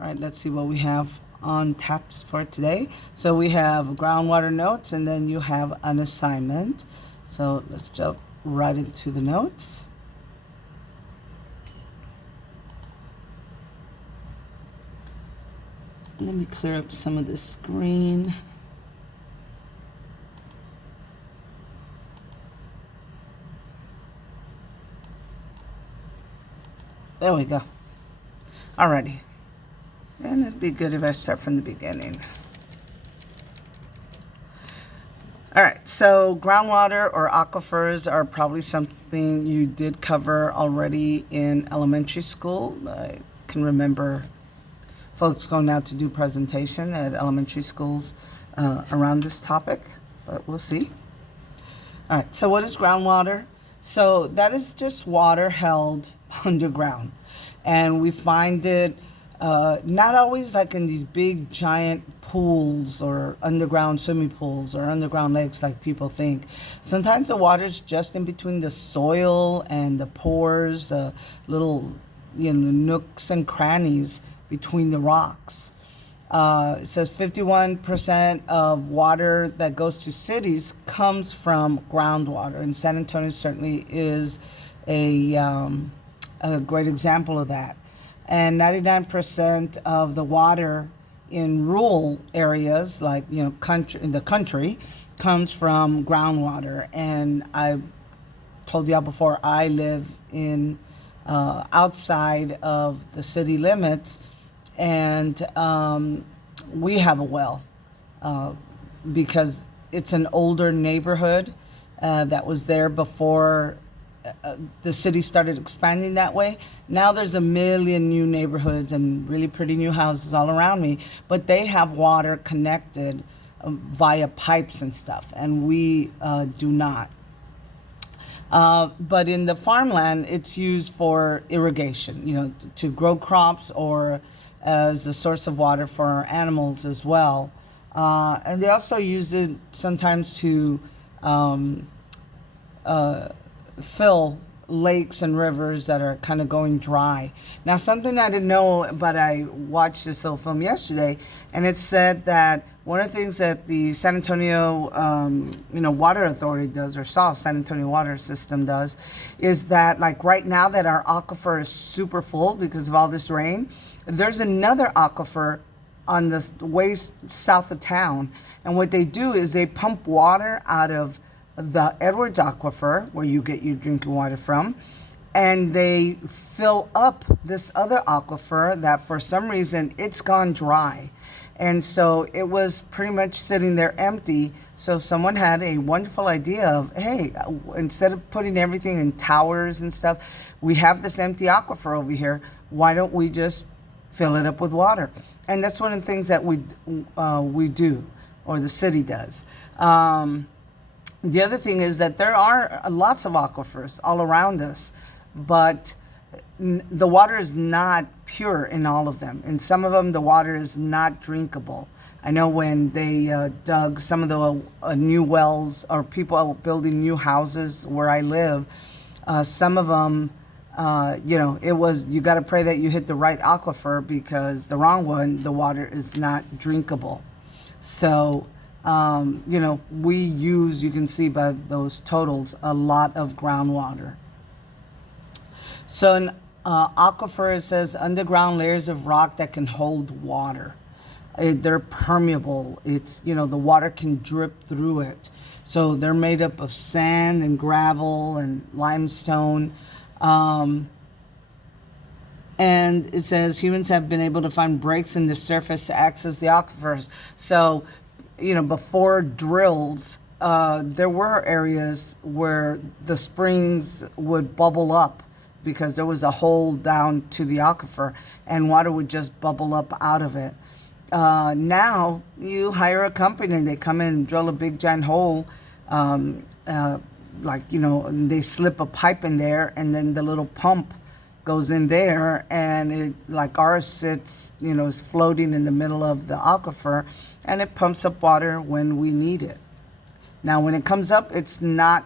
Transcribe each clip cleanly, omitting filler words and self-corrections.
All right, let's see what we have on taps for today. So we have groundwater notes, and then you have an assignment. So let's jump right into the notes. Let me clear up some of the screen. There we go. Alrighty. And it'd be good if I start from the beginning. All right, so groundwater or aquifers are probably something you did cover already in elementary school. I can remember folks going out to do presentation at elementary schools around this topic, but we'll see. All right, so what is groundwater? So that is just water held underground, and we find it not always like in these big giant pools or underground swimming pools or underground lakes like people think. Sometimes the water's just in between the soil and the pores, little nooks and crannies between the rocks. It says 51% of water that goes to cities comes from groundwater, and San Antonio certainly is a great example of that. And 99% of the water in rural areas, like in the country, comes from groundwater. And I told y'all before, I live in outside of the city limits, and we have a well because it's an older neighborhood that was there before the city started expanding that way. Now there's a million new neighborhoods and really pretty new houses all around me, but they have water connected via pipes and stuff, and we do not. But in the farmland, it's used for irrigation, to grow crops or as a source of water for our animals as well. And they also use it sometimes to fill lakes and rivers that are kind of going dry. Now, something I didn't know, but I watched this little film yesterday, and it said that one of the things that the San Antonio, Water Authority does, or San Antonio Water System does, is that like right now that our aquifer is super full because of all this rain, there's another aquifer on the way south of town, and what they do is they pump water out of the Edwards Aquifer, where you get your drinking water from, and they fill up this other aquifer that for some reason it's gone dry. And so it was pretty much sitting there empty. So someone had a wonderful idea of, hey, instead of putting everything in towers and stuff, we have this empty aquifer over here. Why don't we just fill it up with water? And that's one of the things that we do, or the city does. The other thing is that there are lots of aquifers all around us, but the water is not pure in all of them. In some of them, the water is not drinkable. I know when they dug some of the new wells, or people building new houses where I live, some of them, it was, you got to pray that you hit the right aquifer, because the wrong one, the water is not drinkable. So, we use, you can see by those totals, a lot of groundwater. So in aquifer, it says underground layers of rock that can hold water. They're permeable. It's, the water can drip through it. So they're made up of sand and gravel and limestone. And it says humans have been able to find breaks in the surface to access the aquifers. So, before drills, there were areas where the springs would bubble up because there was a hole down to the aquifer, and water would just bubble up out of it. Now you hire a company and they come in and drill a big giant hole, and they slip a pipe in there, and then the little pump goes in there, and it, like ours sits, is floating in the middle of the aquifer, and it pumps up water when we need it. Now, when it comes up, it's not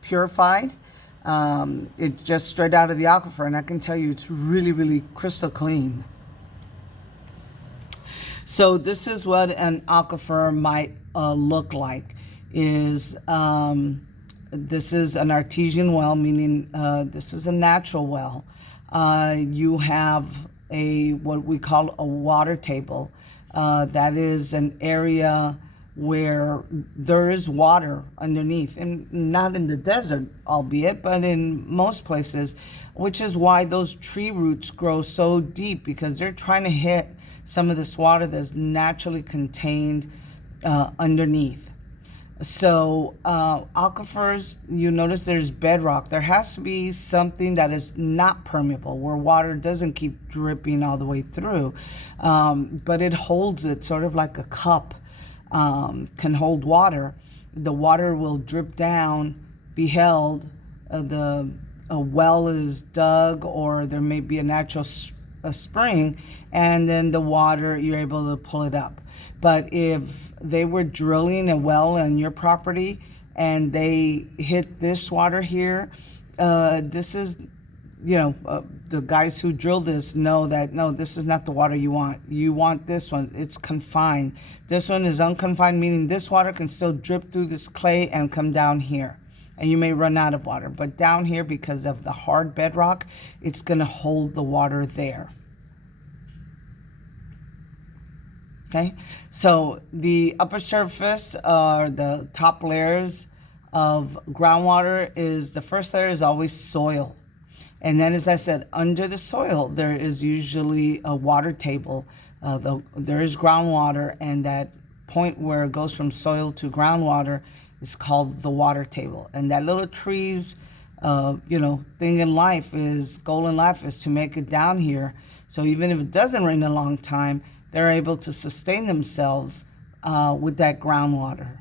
purified. It's just straight out of the aquifer, and I can tell you it's really, really crystal clean. So this is what an aquifer might look like. Is This is an artesian well, meaning this is a natural well. You have what we call a water table. That is an area where there is water underneath, and not in the desert, albeit, but in most places, which is why those tree roots grow so deep, because they're trying to hit some of this water that's naturally contained underneath. So aquifers, you notice there's bedrock. There has to be something that is not permeable, where water doesn't keep dripping all the way through, but it holds it sort of like a cup can hold water. The water will drip down, be held. A well is dug, or there may be a natural spring, and then the water, you're able to pull it up. But if they were drilling a well on your property and they hit this water here, this is, the guys who drill this know that, no, this is not the water you want. You want this one. It's confined. This one is unconfined, meaning this water can still drip through this clay and come down here. And you may run out of water. But down here, because of the hard bedrock, it's going to hold the water there. Okay, so the upper surface, the top layers of groundwater, is the first layer is always soil. And then, as I said, under the soil, there is usually a water table. There is groundwater, and that point where it goes from soil to groundwater is called the water table. And that little tree's, thing in life is, goal in life is to make it down here. So even if it doesn't rain a long time, they're able to sustain themselves with that groundwater.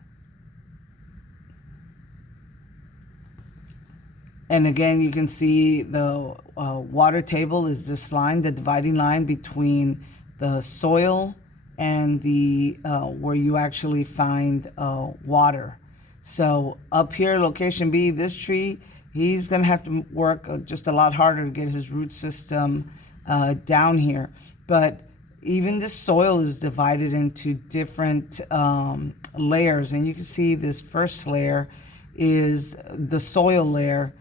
And again, you can see the water table is this line, the dividing line between the soil and the where you actually find water. So up here, location B, this tree, he's going to have to work just a lot harder to get his root system down here. But even the soil is divided into different layers. And you can see this first layer is the soil layer.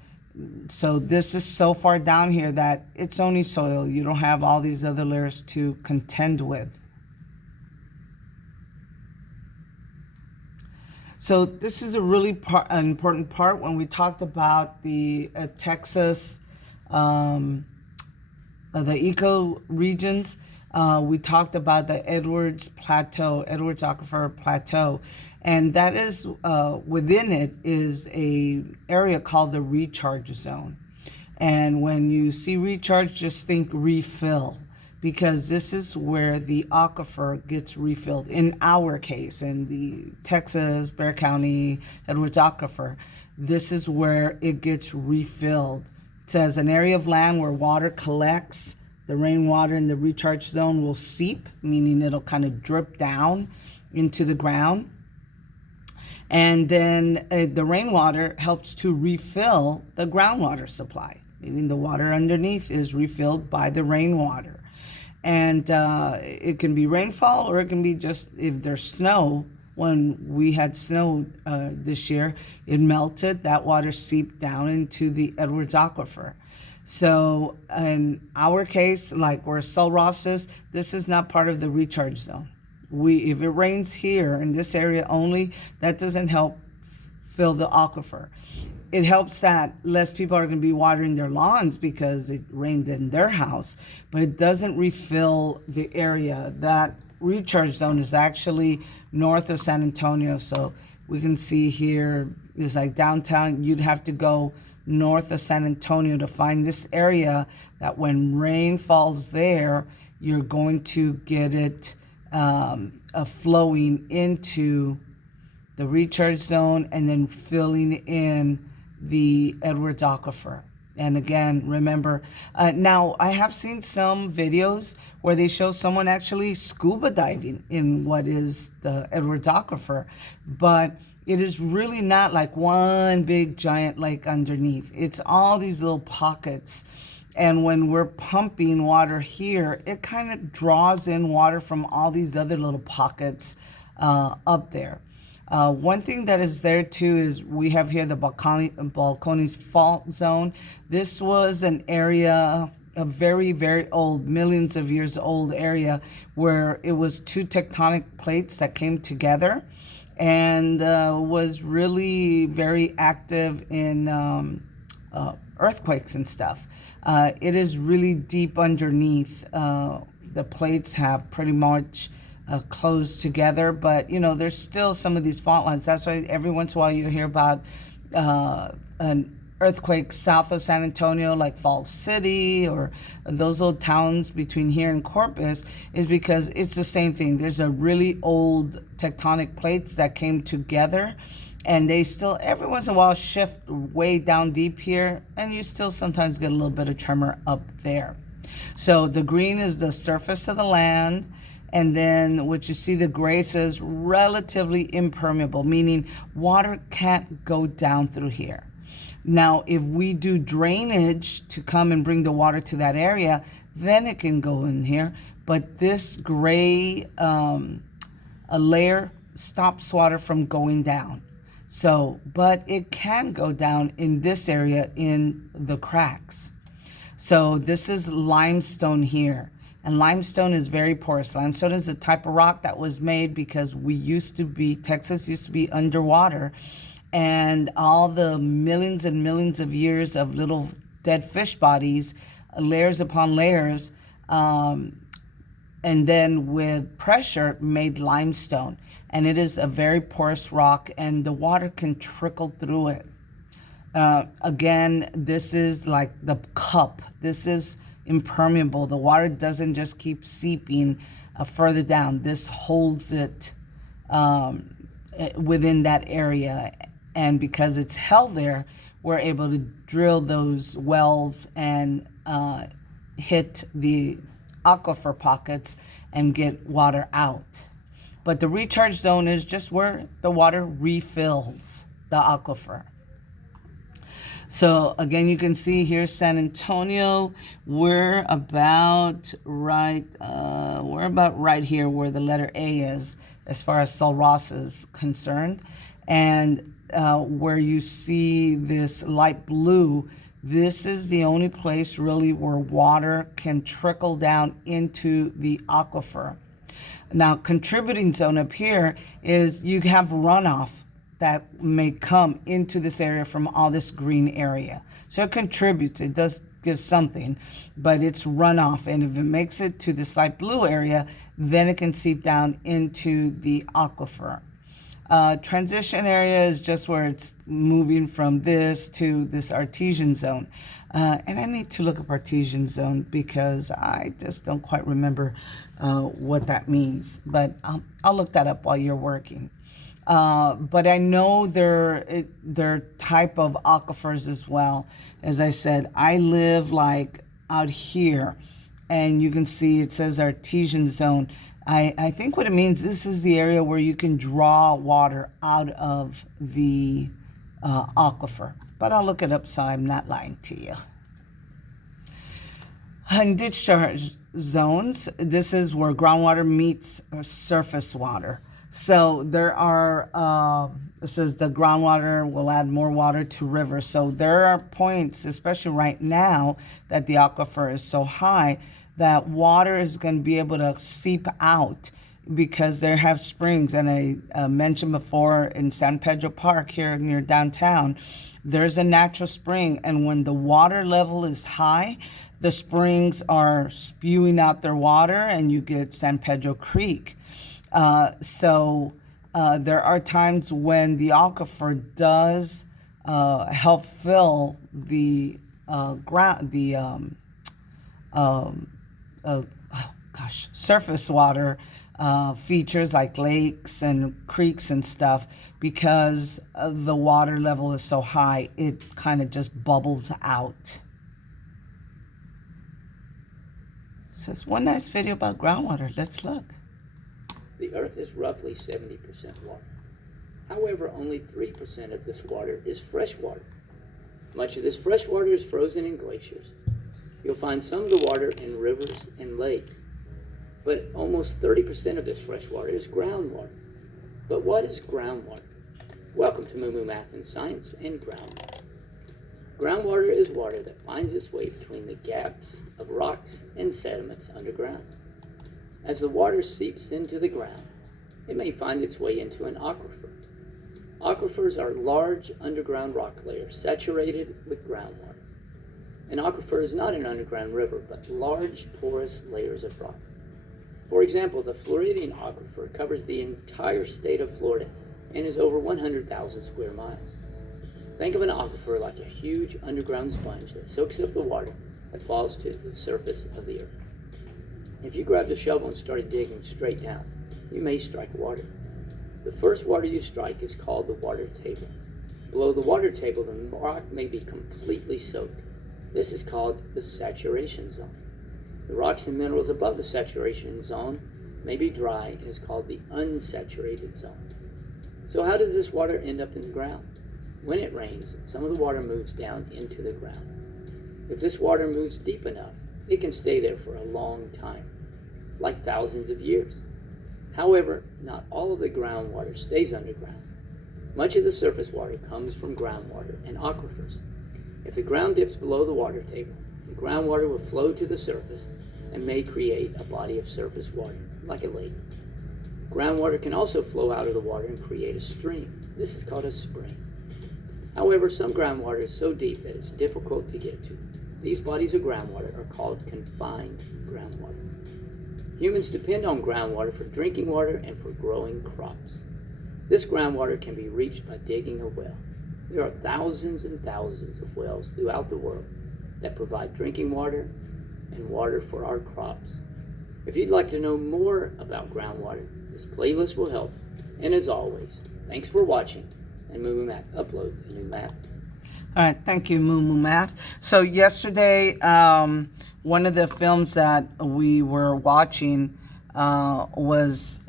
So this is so far down here that it's only soil. You don't have all these other layers to contend with. So this is a really an important part when we talked about the Texas, the eco regions. We talked about the Edwards Aquifer Plateau, and that is within it is a area called the recharge zone. And when you see recharge, just think refill, because this is where the aquifer gets refilled. In our case, in the Texas, Bexar County, Edwards Aquifer, this is where it gets refilled. It says an area of land where water collects. The rainwater in the recharge zone will seep, meaning it'll kind of drip down into the ground. And then the rainwater helps to refill the groundwater supply, meaning the water underneath is refilled by the rainwater. And it can be rainfall, or it can be just if there's snow. When we had snow this year, it melted, that water seeped down into the Edwards Aquifer. So in our case, like where Sul Ross is, this is not part of the recharge zone. If it rains here in this area only, that doesn't help fill the aquifer. It helps that less people are going to be watering their lawns because it rained in their house, but it doesn't refill the area. That recharge zone is actually north of San Antonio. So we can see here is like downtown. You'd have to go north of San Antonio to find this area that when rain falls there, you're going to get it flowing into the recharge zone and then filling in the Edwards Aquifer. And again, remember, now I have seen some videos where they show someone actually scuba diving in what is the Edwards Aquifer, but it is really not like one big giant lake underneath. It's all these little pockets. And when we're pumping water here, it kind of draws in water from all these other little pockets up there. One thing that is there too is we have here the Balcones Fault Zone. This was an area, a very, very old, millions of years old area where it was two tectonic plates that came together and was really very active in earthquakes and stuff. It is really deep underneath. The plates have pretty much closed together, but you know, there's still some of these fault lines. That's why every once in a while you hear about an earthquake south of San Antonio, like Falls City, or those little towns between here and Corpus, is because it's the same thing. There's a really old tectonic plates that came together, and they still every once in a while shift way down deep here, and you still sometimes get a little bit of tremor up there. So the green is the surface of the land, and then what you see, the gray says relatively impermeable, meaning water can't go down through here. Now, if we do drainage to come and bring the water to that area, then it can go in here. But this gray a layer stops water from going down. So, but it can go down in this area in the cracks. So this is limestone here. And limestone is very porous. Limestone is a type of rock that was made because Texas used to be underwater. And all the millions and millions of years of little dead fish bodies, layers upon layers, and then with pressure made limestone. And it is a very porous rock, and the water can trickle through it. Again, this is like the cup. This is impermeable. The water doesn't just keep seeping further down. This holds it within that area. And because it's held there, we're able to drill those wells and hit the aquifer pockets and get water out. But the recharge zone is just where the water refills the aquifer. So again, you can see here San Antonio. We're about right here where the letter A is, as far as Sul Ross is concerned, and where you see this light blue, this is the only place really where water can trickle down into the aquifer. Now, contributing zone up here is you have runoff that may come into this area from all this green area. So it contributes, it does give something, but it's runoff. And if it makes it to this light blue area, then it can seep down into the aquifer. Transition area is just where it's moving from this to this artesian zone. And I need to look up artesian zone because I just don't quite remember what that means. But I'll look that up while you're working. But I know they're type of aquifers as well. As I said, I live like out here, and you can see it says artesian zone. I think what it means, this is the area where you can draw water out of the aquifer. But I'll look it up so I'm not lying to you. In discharge zones, this is where groundwater meets surface water. So there are, it says the groundwater will add more water to rivers. So there are points, especially right now, that the aquifer is so high that water is going to be able to seep out because they have springs. And I mentioned before in San Pedro Park here near downtown, there's a natural spring. And when the water level is high, the springs are spewing out their water and you get San Pedro Creek. So there are times when the aquifer does help fill the surface water features like lakes and creeks and stuff, because the water level is so high, it kind of just bubbles out. It says one nice video about groundwater. Let's look. The Earth is roughly 70% water. However, only 3% of this water is fresh water. Much of this fresh water is frozen in glaciers. You'll find some of the water in rivers and lakes, but almost 30% of this fresh water is groundwater. But what is groundwater? Welcome to Moo Moo Math and Science and Groundwater. Groundwater is water that finds its way between the gaps of rocks and sediments underground. As the water seeps into the ground, it may find its way into an aquifer. Aquifers are large underground rock layers saturated with groundwater. An aquifer is not an underground river, but large porous layers of rock. For example, the Floridian aquifer covers the entire state of Florida and is over 100,000 square miles. Think of an aquifer like a huge underground sponge that soaks up the water that falls to the surface of the earth. If you grabbed a shovel and started digging straight down, you may strike water. The first water you strike is called the water table. Below the water table, the rock may be completely soaked. This is called the saturation zone. The rocks and minerals above the saturation zone may be dry and is called the unsaturated zone. So how does this water end up in the ground? When it rains, some of the water moves down into the ground. If this water moves deep enough, it can stay there for a long time, like thousands of years. However, not all of the groundwater stays underground. Much of the surface water comes from groundwater and aquifers. If the ground dips below the water table, the groundwater will flow to the surface and may create a body of surface water, like a lake. Groundwater can also flow out of the water and create a stream. This is called a spring. However, some groundwater is so deep that it's difficult to get to. These bodies of groundwater are called confined groundwater. Humans depend on groundwater for drinking water and for growing crops. This groundwater can be reached by digging a well. There are thousands and thousands of wells throughout the world that provide drinking water and water for our crops. If you'd like to know more about groundwater, this playlist will help. And as always, thanks for watching, and Moo Moo Math uploads a new map. All right, thank you, Moo Moo Math. So yesterday, one of the films that we were watching was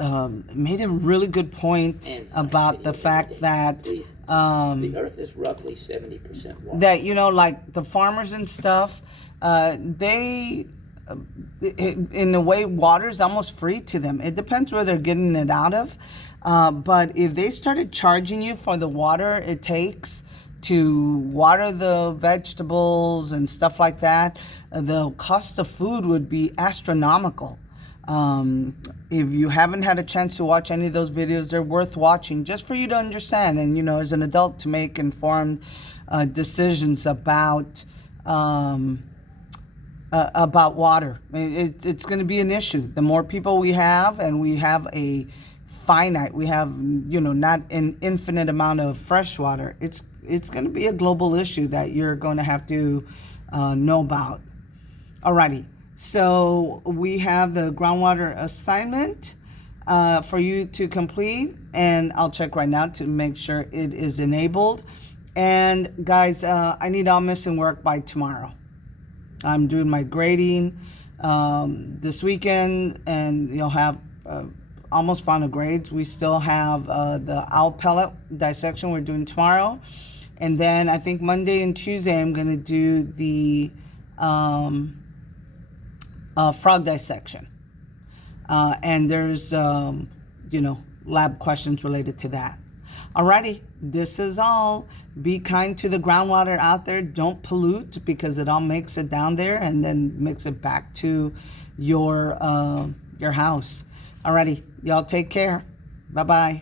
made a really good point about the fact that the Earth is roughly 70% water. that, you know, like the farmers and stuff, they in a way, water is almost free to them. It depends where they're getting it out of, but if they started charging you for the water it takes to water the vegetables and stuff like that, the cost of food would be astronomical. If you haven't had a chance to watch any of those videos, they're worth watching just for you to understand and, you know, as an adult to make informed decisions about water. It's going to be an issue. The more people we have, and we have a finite, we have, you know, not an infinite amount of fresh water, it's going to be a global issue that you're going to have to know about. Alrighty, so we have the groundwater assignment for you to complete, and I'll check right now to make sure it is enabled. And guys, I need all missing work by tomorrow. I'm doing my grading this weekend, and you'll have almost final grades. We still have the owl pellet dissection we're doing tomorrow. And then I think Monday and Tuesday I'm going to do the frog dissection. And there's, you know, lab questions related to that. Alrighty, this is all. Be kind to the groundwater out there. Don't pollute, because it all makes it down there and then makes it back to your house. Alrighty, y'all take care. Bye-bye.